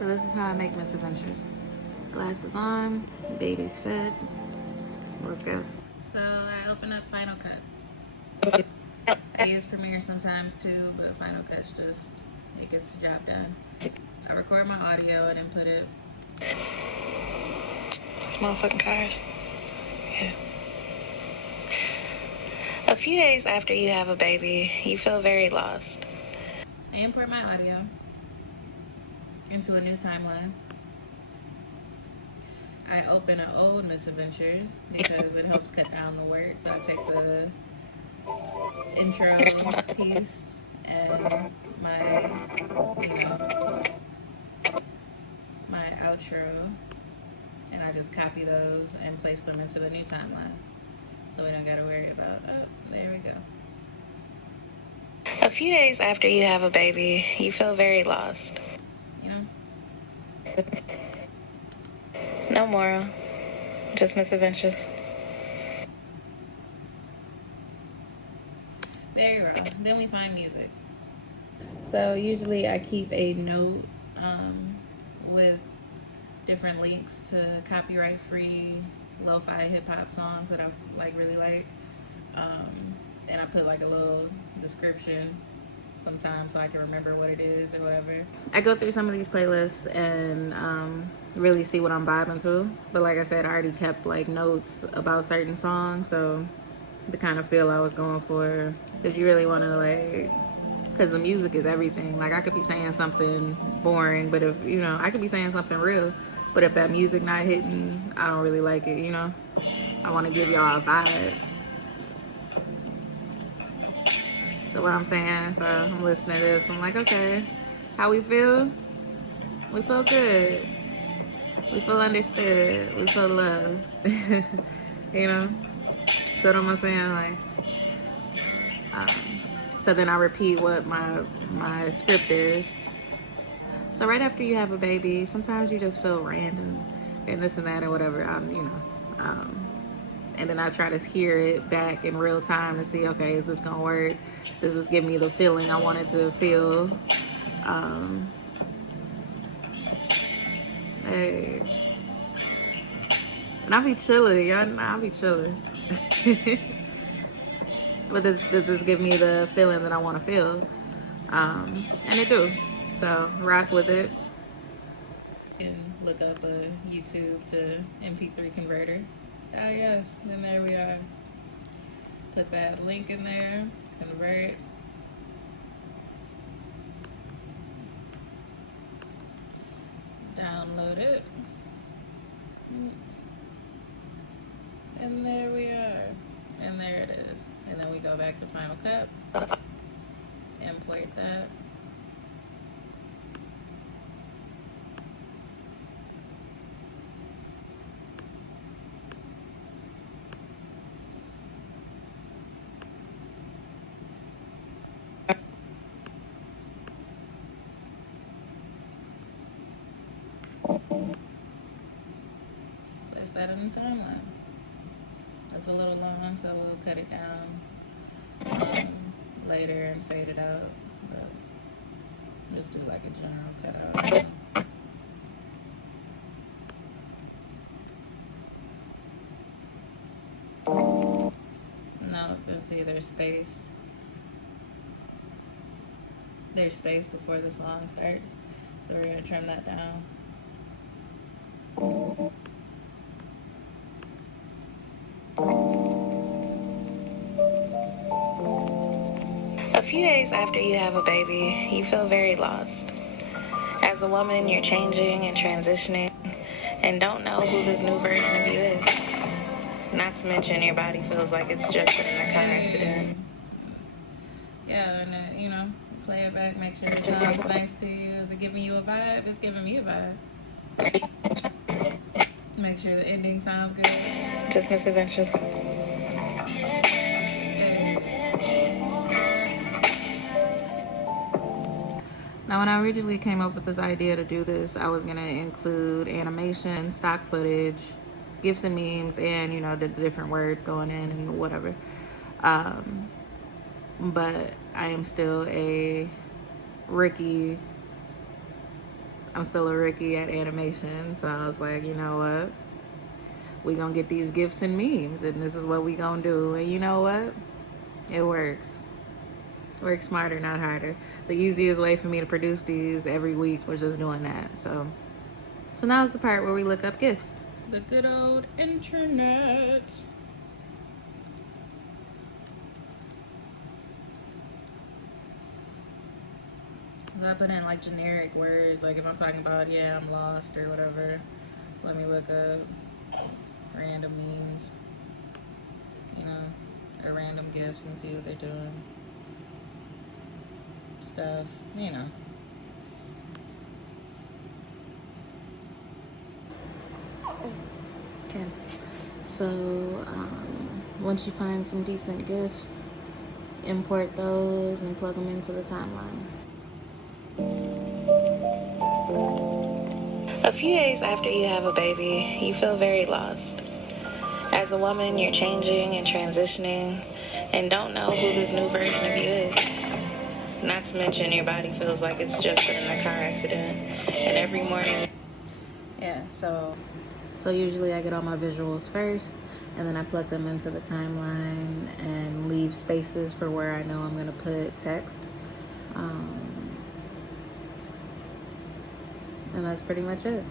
So this is how I make misadventures. Glasses on, baby's fed. Let's go. So I open up Final Cut. I use Premiere sometimes too, but Final Cut just, it gets the job done. I record my audio and input it. These motherfucking cars. Yeah. A few days after you have a baby, you feel very lost. I import my audio into a new timeline. I open an old Misadventures because it helps cut down the work. So I take the intro piece and my, my outro, and I just copy those and place them into the new timeline. So we don't gotta worry about, oh, there we go. A few days after you have a baby, you feel very lost. You know? No moral, just misadventures. Very raw. Then we find music. So usually I keep a note with different links to copyright-free lo-fi hip-hop songs that I really like. And I put like a little description sometimes so I can remember what it is or whatever. I go through some of these playlists and really see what I'm vibing to. But like I said, I already kept like notes about certain songs, so the kind of feel I was going for. Because you really want to like, because the music is everything. Like I could be saying something boring, but if, I could be saying something real, but if that music not hitting, I don't really like it, I want to give y'all a vibe. So what I'm saying, so I'm listening to this, I'm like, okay, how we feel? We feel good. We feel understood. We feel loved. So what I'm saying, like, so then I repeat what my script is. So right after you have a baby, sometimes you just feel random and this and that or whatever. And then I try to hear it back in real time to see, okay, is this gonna work? Does this give me the feeling I wanted to feel? Hey, and I be chilling, y'all know I be chilling. But does this give me the feeling that I want to feel? And it do. So rock with it. And look up a YouTube to MP3 converter. Ah yes, then there we are. Put that link in there, convert. Download it. And there we are. And there it is. And then we go back to Final Cut. Import that. Place that in the timeline. It's a little long, so we'll cut it down later and fade it out. But just do like a general cutout. No, see, there's space. There's space before the song starts, so we're gonna trim that down. A few days after you have a baby, you feel very lost. As a woman, you're changing and transitioning and don't know who this new version of you is. Not to mention your body feels like it's just been in a car accident. Yeah, and play it back, make sure it sounds nice to you. Is it giving you a vibe? It's giving me a vibe. Make sure the ending sounds good. Just misadventures. Now, when I originally came up with this idea to do this, I was going to include animation, stock footage, GIFs and memes, and, the different words going in and whatever. But I am still a rookie I'm still a rookie at animation, so I was like, you know what? We gonna get these gifs and memes, and this is what we gonna do. And you know what? It works. Work smarter, not harder. The easiest way for me to produce these every week was just doing that. So now's the part where we look up gifts. The good old internet. I put in like generic words, like if I'm talking about, yeah, I'm lost or whatever, let me look up random memes, you know, or random gifts and see what they're doing. Stuff, you know. Okay, so once you find some decent gifts, import those and plug them into the timeline. A few days after you have a baby, you feel very lost. As a woman, you're changing and transitioning and don't know who this new version of you is. Not to mention your body feels like it's just been in a car accident. And every morning... Yeah, so usually I get all my visuals first, and then I plug them into the timeline and leave spaces for where I know I'm going to put text. And that's pretty much it.